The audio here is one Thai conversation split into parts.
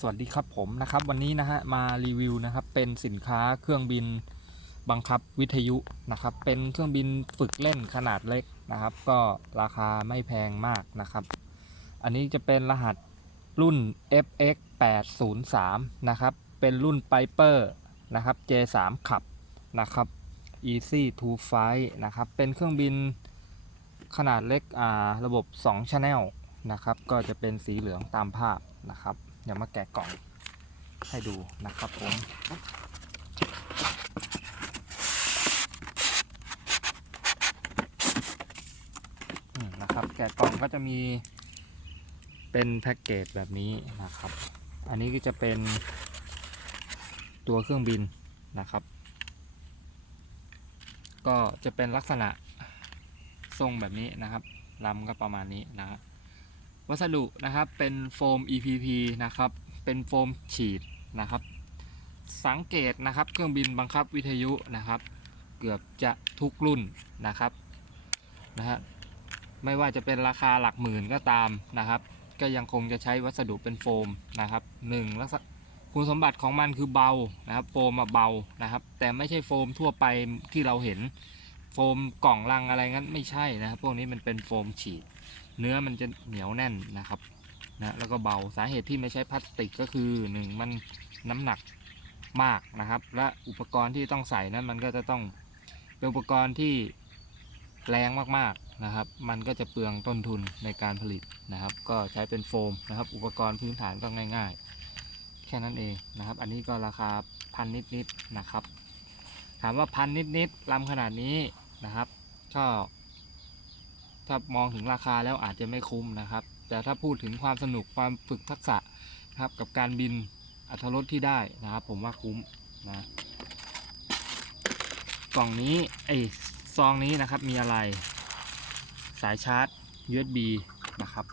สวัสดีครับผมนะครับวันนี้นะฮะมารีวิวนะครับเป็นสินค้าเครื่องบินบังคับวิทยุนะครับเป็นเครื่องบินฝึกเล่นขนาดเล็กนะครับ ก็ราคาไม่แพงมากนะครับ อันนี้จะเป็นรหัสรุ่น FX 803นะครับเป็นรุ่น Piper นะครับ J3 ขับนะครับ Easy to Fly นะครับเป็นเครื่องบินขนาดเล็กอ่าระบบ 2 Channel นะครับก็จะเป็นสีเหลืองตามภาพนะครับ ดี๋ยวมาแกะกล่องให้ดูนะครับผมอืมนะครับแกะกล่องก็จะมีเป็นแพ็กเกจแบบนี้นะครับ อันนี้ก็จะเป็นตัวเครื่องบินนะครับ ก็จะเป็นลักษณะทรงแบบนี้นะครับลำก็ประมาณนี้นะครับ วัสดุนะครับเป็นโฟม EPP นะครับเป็นโฟมฉีดนะครับ สังเกตนะครับเครื่องบินบังคับวิทยุนะครับ เกือบจะทุกรุ่นนะครับนะฮะไม่ว่าจะเป็นราคาหลักหมื่นก็ตามนะครับ ก็ยังคงจะใช้วัสดุเป็นโฟมนะครับหนึ่งลักษณะคุณสมบัติของมันคือเบานะครับ โฟมอะเบานะครับ แต่ไม่ใช่โฟมทั่วไปที่เราเห็น โฟมกล่องลังอะไรงั้นไม่ใช่นะครับ พวกนี้มันเป็นโฟมฉีด เนื้อมันจะเหนียวแน่นนะครับนะแล้วก็เบาสาเหตุที่ไม่ใช้พลาสติกก็คือหนึ่งมันน้ำหนักมากนะครับ และอุปกรณ์ที่ต้องใส่นั้นมันก็จะต้องเป็นอุปกรณ์ที่แรงมากๆนะครับ มันก็จะเปลืองต้นทุนในการผลิตนะครับ ก็ใช้เป็นโฟมนะครับ อุปกรณ์พื้นฐานก็ง่าย ๆ แค่นั้นเองนะครับ อันนี้ก็ราคาพันนิดๆนะครับ ถามว่าพันนิดๆลำขนาดนี้นะครับก็ ถ้ามองถึงราคาแล้วอาจจะไม่คุ้มนะครับ แต่ถ้าพูดถึงความสนุกความฝึกทักษะครับกับการบินอัตรถรสที่ได้นะครับ ผมว่าคุ้มนะกล่องนี้ไอซองนี้นะครับมีอะไร สายชาร์จ USB นะครับ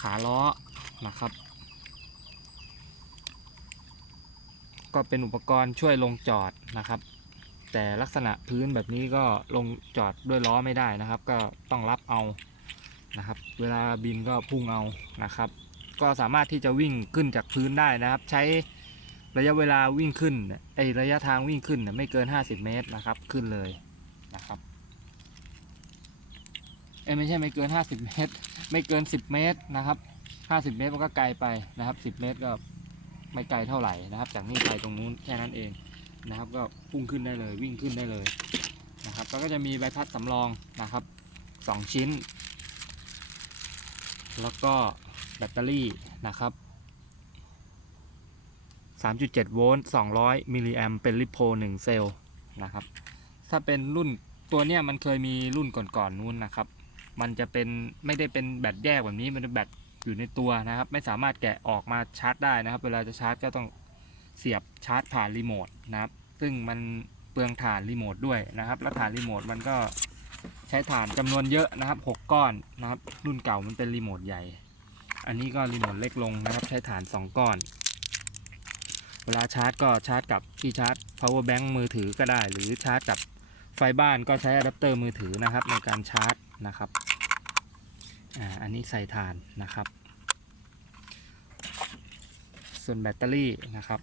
ขาล้อนะครับ ก็เป็นอุปกรณ์ช่วยลงจอดนะครับ แต่ลักษณะพื้นแบบนี้ก็ลงจอดด้วยล้อไม่ได้นะครับ ก็ต้องรับเอานะครับ เวลาบินก็พุ่งเอานะครับ ก็สามารถที่จะวิ่งขึ้นจากพื้นได้นะครับ ใช้ระยะเวลาวิ่งขึ้นไอระยะทางวิ่งขึ้นไม่เกิน 50 เมตรนะครับ ขึ้นเลยนะครับเอ้ไม่ใช่ไม่เกิน 50 เมตร ไม่เกิน 10 เมตรนะครับ 50 เมตรมันก็ไกลไปนะครับ 10 เมตรก็ไม่ไกลเท่าไหร่นะครับ จากนี้ไปตรงนู้นแค่นั้นเอง นะครับ ก็พุ่งขึ้นได้เลยวิ่งขึ้นได้เลยนะครับแล้วก็จะมีใบพัดสำรองนะครับ 2 ชิ้น แล้วก็แบตเตอรี่นะครับ 3.7 โวลต์ 200 มิลลิแอมเป็นลิโพ1เซลล์นะครับ ถ้าเป็นรุ่นตัวเนี้ยมันเคยมีรุ่นก่อนๆนู้นนะครับ มันจะเป็นไม่ได้เป็นแบตแยกแบบนี้ มันเป็นแบตอยู่ในตัวนะครับ ไม่สามารถแกะออกมาชาร์จได้นะครับ เวลาจะชาร์จก็ต้องเสียบชาร์จผ่านรีโมทนะครับ ซึ่งมันเปลืองถ่านรีโมทด้วยนะครับ แล้วถ่านรีโมทมันก็ใช้ถ่านจำนวนเยอะนะครับ6ก้อนนะครับ รุ่นเก่ามันเป็นรีโมทใหญ่ อันนี้ก็รีโมทเล็กลงนะครับ ใช้ถ่าน 2 ก้อน เวลาชาร์จก็ชาร์จกับที่ชาร์จ power bank มือถือก็ได้ หรือชาร์จกับไฟบ้านก็ใช้อะแดปเตอร์มือถือนะครับ ในการชาร์จนะครับอ่าอันนี้ใส่ถ่านนะครับ ส่วนแบตเตอรี่นะครับ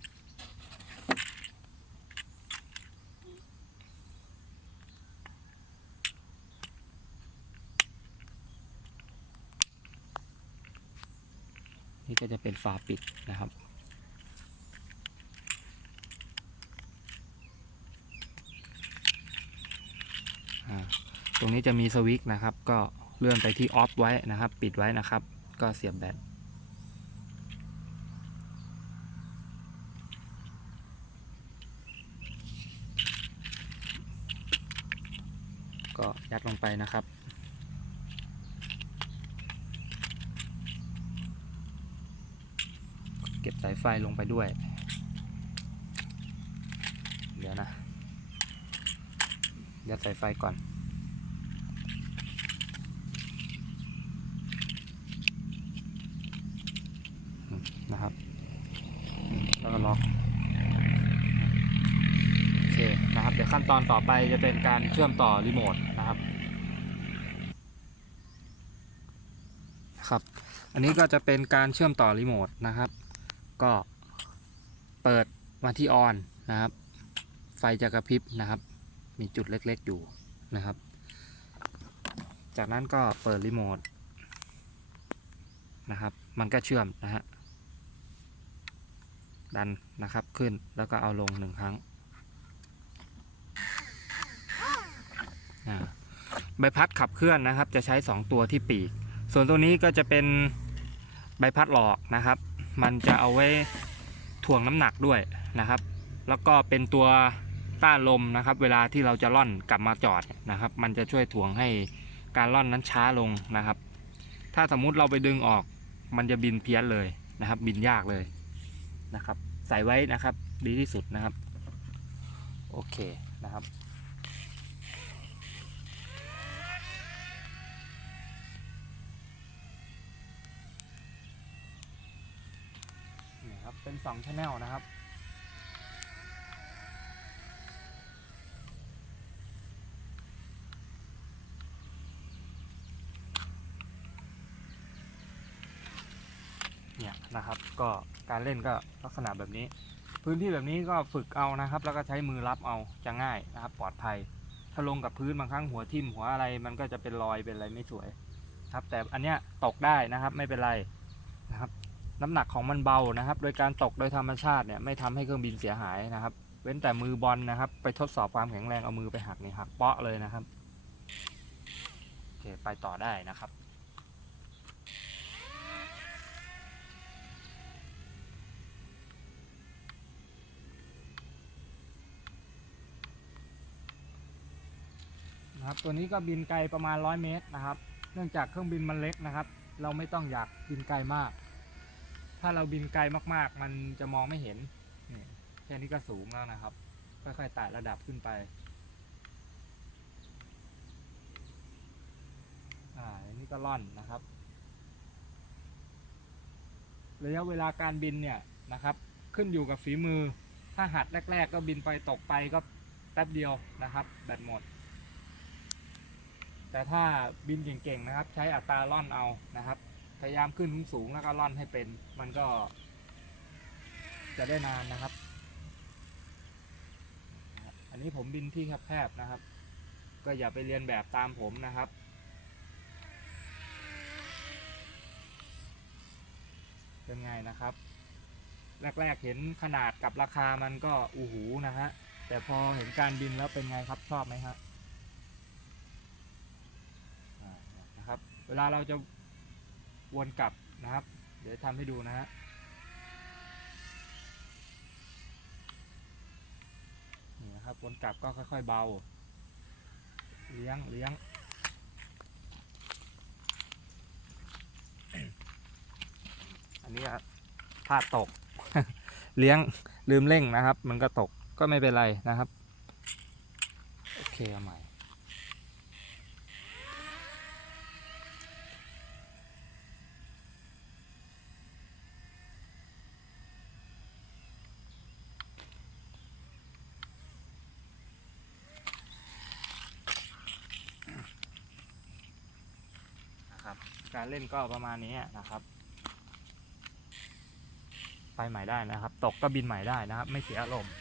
นี่ก็จะเป็นฝาปิดนะครับ ตรงนี้จะมีสวิตช์นะครับ ก็เลื่อนไปที่ออฟไว้นะครับ ปิดไว้นะครับ ก็เสียบแบตก็ยัดลงไปนะครับ เก็บสายไฟลงไปด้วย เดี๋ยวนะยัดสายไฟก่อน นะครับ แล้วก็ล็อกโอเคนะครับ เดี๋ยวขั้นตอนต่อไปจะเป็นการเชื่อมต่อรีโมทนะครับครับ อันนี้ก็จะเป็นการเชื่อมต่อรีโมทนะครับ ก็เปิดมาที่ออนนะครับ ไฟจะกระพริบนะครับ มีจุดเล็กๆอยู่นะครับ จากนั้นก็เปิดรีโมทนะครับ มันก็เชื่อมนะฮะดันนะครับขึ้นแล้วก็เอาลงหนึ่งครั้งใบพัดขับเคลื่อนนะครับ จะใช้ 2 ตัวที่ปีก ส่วนตัวนี้ก็จะเป็นใบพัดหลอกนะครับ มันจะเอาไว้ถ่วงน้ำหนักด้วยนะครับ แล้วก็เป็นตัวต้านลมนะครับ เวลาที่เราจะล่อนกลับมาจอดนะครับ มันจะช่วยถ่วงให้การล่อนนั้นช้าลงนะครับ ถ้าสมมุติเราไปดึงออก มันจะบินเพี้ยนเลยนะครับ บินยากเลยนะครับ ใส่ไว้นะครับ ดีที่สุดนะครับ โอเคนะครับ เป็น2 channel นะครับ เนี่ยนะครับก็การเล่นก็ลักษณะแบบนี้ พื้นที่แบบนี้ก็ฝึกเอานะครับ แล้วก็ใช้มือรับเอาจะง่ายนะครับ ปลอดภัย ถ้าลงกับพื้นบางครั้งหัวทิ่มหัวอะไรมันก็จะเป็นรอยเป็นอะไรไม่สวยครับแต่อันเนี้ยตกได้นะครับไม่เป็นไร นะครับน้ำหนักของมันเบานะครับ โดยการตกโดยธรรมชาติเนี่ยไม่ทำให้เครื่องบินเสียหายนะครับ เว้นแต่มือบอลนะครับ ไปทดสอบความแข็งแรงเอามือไปหักนี่หักเปาะเลยนะครับโอเคไปต่อได้นะครับนะครับตัวนี้ก็บินไกลประมาณ 100 เมตรนะครับ เนื่องจากเครื่องบินมันเล็กนะครับ เราไม่ต้องอยากบินไกลมาก ถ้าเราบินไกลมากๆ มันจะมองไม่เห็นนี่แค่นี้ก็สูงแล้วนะครับ ค่อยๆไต่ระดับขึ้นไป อ่าอันนี้ก็ล่อนนะครับ ระยะเวลาการบินเนี่ยนะครับ ขึ้นอยู่กับฝีมือ ถ้าหัดแรก ๆ ก็บินไปตกไปก็แป๊บเดียวนะครับ แบตหมด แต่ถ้าบินเก่งๆนะครับ ใช้อัตราล่อนเอานะครับ พยายามขึ้นสูงแล้วก็ล่อนให้เป็น มันก็ จะได้นานนะครับ อันนี้ผมบินที่แคบๆนะครับ ก็อย่าไปเรียนแบบตามผมนะครับเป็นไงนะครับ แรก ๆ เห็นขนาดกับราคามันก็อูหูนะฮะ แต่พอเห็นการบินแล้วเป็นไงครับชอบไหมครับอ่านะครับ เวลาเราจะ วนกลับนะครับ เดี๋ยวทำให้ดูนะฮะนี่นะครับวนกลับก็ค่อยๆเบา เลี้ยงเลี้ยงอันนี้พลาดตก เลี้ยงลืมเร่งนะครับ มันก็ตกก็ไม่เป็นไรนะครับ โอเคเอาใหม่ นะครับ การเล่นก็ประมาณนี้นะครับ ไปใหม่ได้นะครับ ตกก็บินใหม่ได้นะครับ ไม่เสียอารมณ์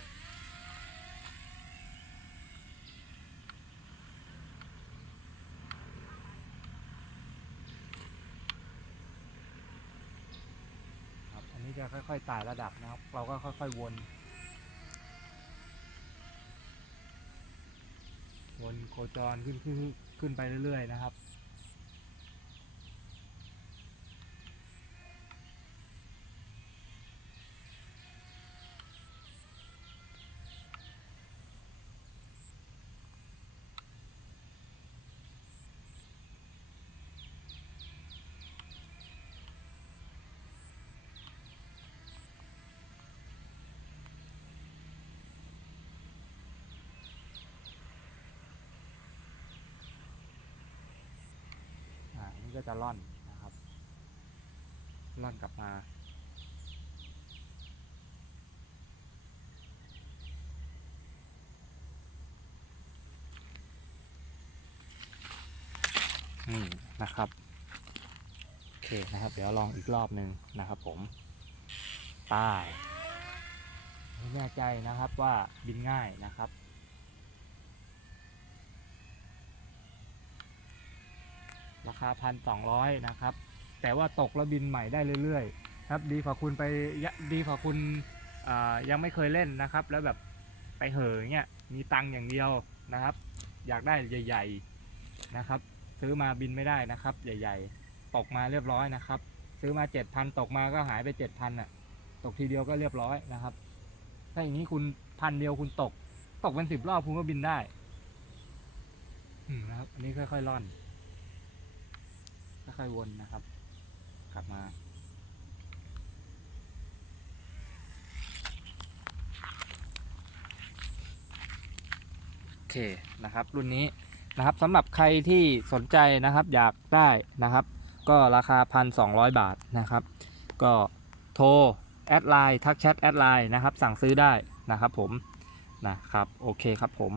ครับอันนี้จะค่อยๆไต่ระดับนะครับ เราก็ค่อยๆวน วนโคจรขึ้นขึ้นขึ้นไปเรื่อยๆนะครับ จะล่อนนะครับล่อนกลับมา นี่นะครับเคนะครับ เดี๋ยวลองอีกรอบหนึ่งนะครับผมป้ายไม่แน่ใจนะครับว่าบินง่ายนะครับ ราคาพันสองร้อยนะครับ แต่ว่าตกแล้วบินใหม่ได้เรื่อยๆ ครับดีกว่าคุณไปดีกว่าคุณยังไม่เคยเล่นนะครับ แล้วแบบไปเหอะอเงี้ยมีตังค์อย่างเดียวนะครับ อยากได้ใหญ่ ๆนะครับ ซื้อมาบินไม่ได้นะครับ ใหญ่ ๆ ตกมาเรียบร้อยนะครับ ซื้อมาเจ็ดพันตกมาก็หายไปเจ็ดพันอะตกทีเดียวก็เรียบร้อยนะครับ ถ้าอย่างนี้คุณพันเดียวคุณตก ตกเป็นสิบรอบคุณก็บินได้นะครับ อันนี้ค่อยๆล่อน ค่อยๆวนนะครับ กลับมา โอเคนะครับ รุ่นนี้นะครับสำหรับใครที่สนใจนะครับอยากได้นะครับ ก็ราคา 1,200 บาทนะครับ ก็โทร แอดไลน์ทักแชทแอดไลน์นะครับ สั่งซื้อได้นะครับผมนะครับ โอเคครับผม